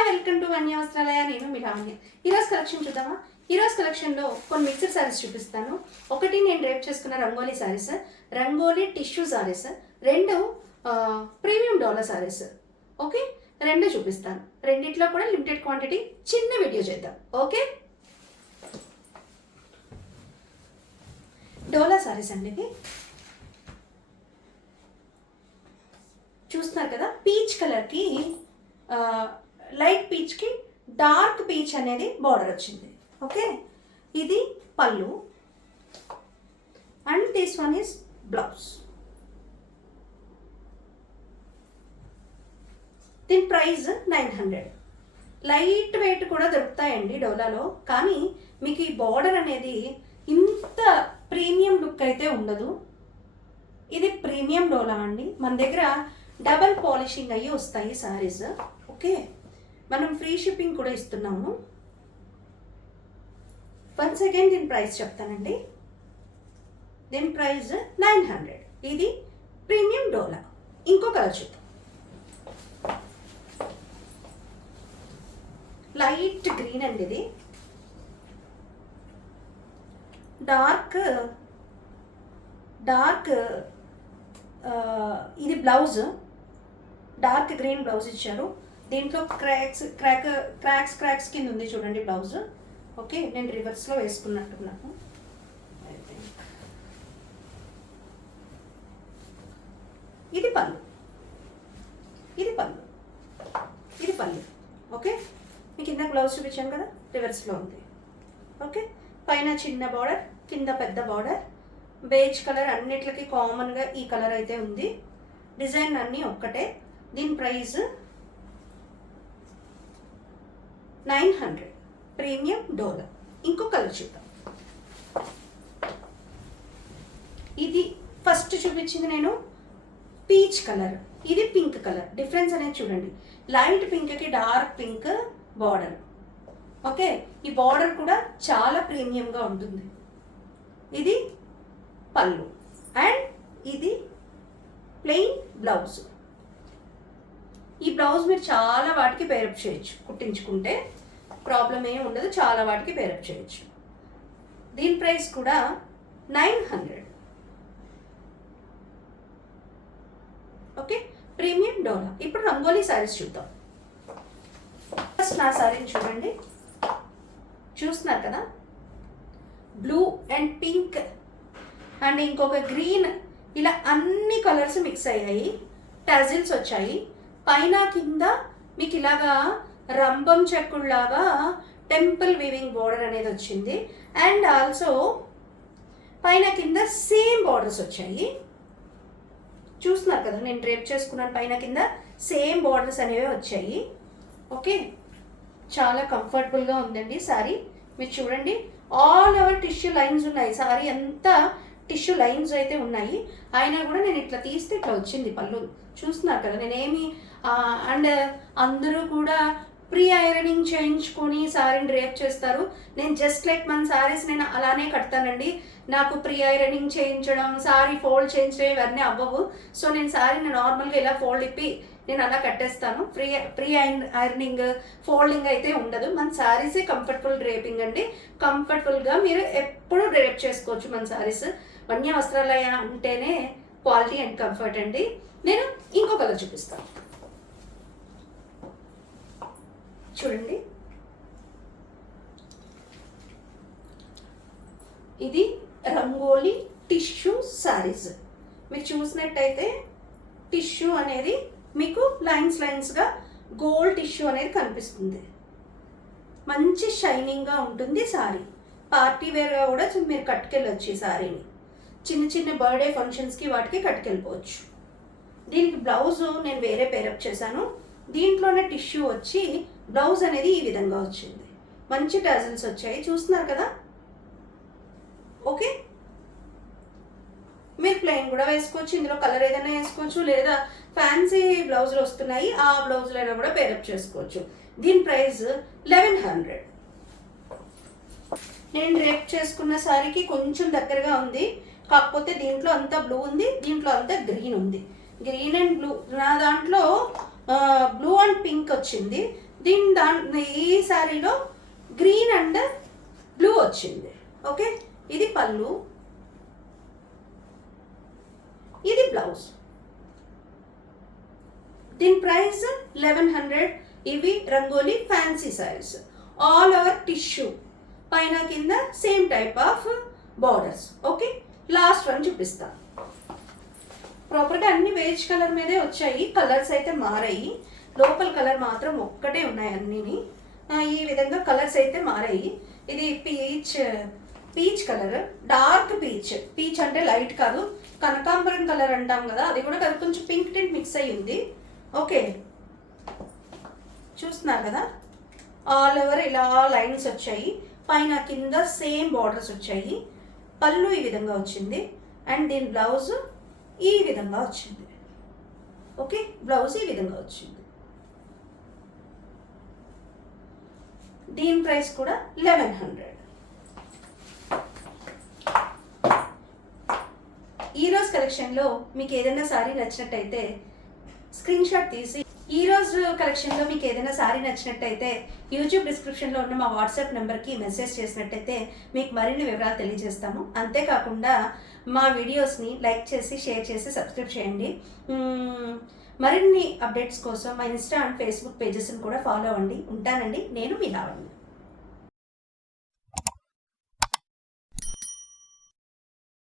Hi, welcome to వన్య వస్త్రాలయ. నేను మీ లావణ్య. ఈరోజు కలెక్షన్ చూద్దామా? ఈరోజు కలెక్షన్లో కొన్ని మిక్స్డ్ శారీస్ చూపిస్తాను. ఒకటి నేను రేప్ చేసుకున్న రంగోలీ శారీస్, రంగోలీ టిష్యూ శారీస్, రెండు ప్రీమియం డోలా శారీస్. ఓకే, రెండు చూపిస్తాను. రెండిట్లో కూడా లిమిటెడ్ క్వాంటిటీ, చిన్న వీడియో చేద్దాం. ఓకే, డోలా శారీస్ అండి ఇవి. చూస్తున్నారు కదా, పీచ్ కలర్కి లైట్ పీచ్కి డార్క్ పీచ్ అనేది బార్డర్ వచ్చింది. ఓకే, ఇది పళ్ళు and this one is blouse. దీని ప్రైస్ 900. లైట్ వెయిట్ కూడా దొరుకుతాయండి డోలాలో, కానీ మీకు ఈ బార్డర్ అనేది ఇంత ప్రీమియం లుక్ అయితే ఉండదు. ఇది ప్రీమియం డోలా అండి. మన దగ్గర డబల్ పాలిషింగ్ అయ్యి వస్తాయి శారీస్. ఓకే, మనం ఫ్రీ షిప్పింగ్ కూడా ఇస్తున్నాము. వన్స్ అగైన్ దీని ప్రైస్ చెప్తానండి. దీని ప్రైస్ 900. ఇది ప్రీమియం డోలా. ఇంకో కలర్ చూద్దాం. లైట్ గ్రీన్ అండి ఇది. డార్క్ ఇది బ్లౌజ్, డార్క్ గ్రీన్ బ్లౌజ్ ఇచ్చారు. దీంట్లో క్రాక్స్ కింద ఉంది చూడండి బ్లౌజ్. ఓకే, నేను రివర్స్లో వేసుకున్నట్టున్నాను. ఇది పళ్ళు, ఇది పళ్ళు, ఇది పళ్ళు. ఓకే, మీకు కింద బ్లౌజ్ చూపించాను కదా, రివర్స్లో ఉంది. ఓకే, పైన చిన్న బార్డర్, కింద పెద్ద బార్డర్. బేజ్ కలర్ అన్నిటికీ కామన్గా ఈ కలర్ అయితే ఉంది. డిజైన్ అన్నీ ఒక్కటే. దీని ప్రైస్ 900. ప్రీమియం డోలా. ఇంకో కలర్ చూద్దాం. ఇది ఫస్ట్ చూపించింది నేను పీచ్ కలర్, ఇది పింక్ కలర్. డిఫరెన్స్ అనేది చూడండి, లైట్ పింక్కి డార్క్ పింక్ బార్డర్. ఓకే, ఈ బార్డర్ కూడా చాలా ప్రీమియంగా ఉంటుంది. ఇది పళ్ళు అండ్ ఇది ప్లెయిన్ బ్లౌజ్. ఈ బ్లౌజ్ మీరు చాలా వాటికి పేరప్ చేయొచ్చు, కుట్టించుకుంటే ప్రాబ్లం ఏమి ఉండదు. చాలా వాటికి పేరప్ చేయొచ్చు. దీని ప్రైస్ కూడా 900. ఓకే, ప్రీమియం డోలా. ఇప్పుడు రంగోలీ శారీస్ చూద్దాం. ఫస్ట్ నా శారీని చూడండి. చూస్తున్నారు కదా, బ్లూ అండ్ పింక్ అండ్ ఇంకొక గ్రీన్, ఇలా అన్ని కలర్స్ మిక్స్ అయ్యాయి. టజిల్స్ వచ్చాయి. పైన కింద మీకు ఇలాగా రంభం చెక్కుల్లాగా టెంపుల్ వీవింగ్ బోర్డర్ అనేది వచ్చింది. అండ్ ఆల్సో పైన కింద సేమ్ బార్డర్స్ వచ్చాయి. చూస్తున్నారు కదా, నేను డ్రేప్ చేసుకున్నాను. పైన కింద సేమ్ బార్డర్స్ అనేవి వచ్చాయి. ఓకే, చాలా కంఫర్టబుల్గా ఉందండి శారీ. మీరు చూడండి, ఆల్ ఓవర్ టిష్యూ లైన్స్ ఉన్నాయి. శారీ అంతా టిష్యూ లైన్స్ అయితే ఉన్నాయి. అయినా కూడా నేను ఇట్లా తీస్తే ఇట్లా వచ్చింది పళ్ళు. చూస్తున్నారు కదా, నేనేమి అండ్ అందరూ కూడా ప్రీ ఐరనింగ్ చేయించుకొని శారీని డ్రేప్ చేస్తారు. నేను జస్ట్ లైక్ మన శారీస్ నేను అలానే కడతానండి. నాకు ప్రీ ఐరనింగ్ చేయించడం, శారీ ఫోల్డ్ చేయించడం ఇవన్నీ అవ్వవు. సో నేను శారీని నార్మల్గా ఇలా ఫోల్డ్ ఇప్పి నేను అలా కట్టేస్తాను. ప్రీ ఐరనింగ్ ఫోల్డింగ్ అయితే ఉండదు. మన శారీసే కంఫర్టబుల్ డ్రేపింగ్ అండి. కంఫర్టబుల్గా మీరు ఎప్పుడు డ్రేప్ చేసుకోవచ్చు మన శారీస్. వన్య వస్త్రాలయ అంటేనే క్వాలిటీ అండ్ కంఫర్ట్ అండి. నేను ఇంకో కలర్ చూపిస్తాను. చూడండి, ఇది రంగోలీ టిష్యూ శారీస్. మీరు చూసినట్టయితే టిష్యూ అనేది మీకు లైన్స్గా గోల్డ్ టిష్యూ అనేది కనిపిస్తుంది. మంచి షైనింగ్గా ఉంటుంది శారీ. పార్టీ వేర్గా కూడా మీరు కట్టుకెళ్ళొచ్చు ఈ శారీని. చిన్న చిన్న బర్త్డే ఫంక్షన్స్కి వాటికి కట్టుకెళ్ళిపోవచ్చు. దీనికి బ్లౌజ్ నేను వేరే పేరప్ చేశాను. దీంట్లోనే టిష్యూ వచ్చి బ్లౌజ్ అనేది ఈ విధంగా వచ్చింది. మంచి టజిల్స్ వచ్చాయి. చూస్తున్నారు కదా. ఓకే, మీరు ప్లెయిన్ కూడా వేసుకోవచ్చు. ఇందులో కలర్ ఏదైనా వేసుకోవచ్చు, లేదా ఫ్యాన్సీ బ్లౌజులు వస్తున్నాయి, ఆ బ్లౌజులైనా కూడా పేరప్ చేసుకోవచ్చు. దీని ప్రైస్ 1100. నేను రేప్ చేసుకున్న శారీకి కొంచెం దగ్గరగా ఉంది, కాకపోతే దీంట్లో అంతా బ్లూ ఉంది, దీంట్లో అంతా గ్రీన్ ఉంది. Green and blue. నా దాంట్లో బ్లూ అండ్ పింక్ వచ్చింది, ఈ శారీలో గ్రీన్ అండ్ బ్లూ వచ్చింది. ఓకే, ఇది పళ్ళు, ఇది బ్లౌజ్. దీని ప్రైస్ 1100. ఇవి rangoli fancy saris, all over tissue, పైన కింద same type of borders. Okay, last one చూపిస్తా. ప్రాపర్గా అన్ని వేజ్ కలర్ మీదే వచ్చాయి, కలర్స్ అయితే మారాయి, లోపల కలర్ మాత్రం ఒక్కటే ఉన్నాయి అన్నిని. ఈ విధంగా కలర్స్ అయితే మారాయి. ఇది పీచ్ కలర్, డార్క్ పీచ్ అంటే లైట్ కాదు, కనకాంబరం కలర్ అంటాం కదా, అది కూడా కదా కొంచెం పింక్ టింట్ మిక్స్ అయ్యి ఉంది. ఓకే, చూస్తున్నారు కదా, ఆల్ ఓవర్ ఇలా లైన్స్ వచ్చాయి, పైన కింద సేమ్ బార్డర్స్ వచ్చాయి. పళ్ళు ఈ విధంగా వచ్చింది అండ్ దీని బ్లౌజ్ ఈ విధంగా వచ్చింది. ఓకే, బ్లౌజ్ ఈ విధంగా వచ్చింది. దీని ప్రైస్ కూడా 1100. ఈరోజు కలెక్షన్లో మీకు ఏదైనా సారీ నచ్చినట్టయితే స్క్రీన్ షాట్ తీసి, యూట్యూబ్ డిస్క్రిప్షన్లో ఉన్న మా వాట్సాప్ నెంబర్కి మెసేజ్ చేసినట్టయితే మీకు మరిన్ని వివరాలు తెలియజేస్తాము. అంతేకాకుండా మా వీడియోస్ని లైక్ చేసి, షేర్ చేసి, సబ్స్క్రైబ్ చేయండి. మరిన్ని అప్డేట్స్ కోసం మా ఇన్స్టా అండ్ ఫేస్బుక్ పేజెస్ని కూడా ఫాలో అవ్వండి. ఉంటానండి, నేను మీ లావణ్య.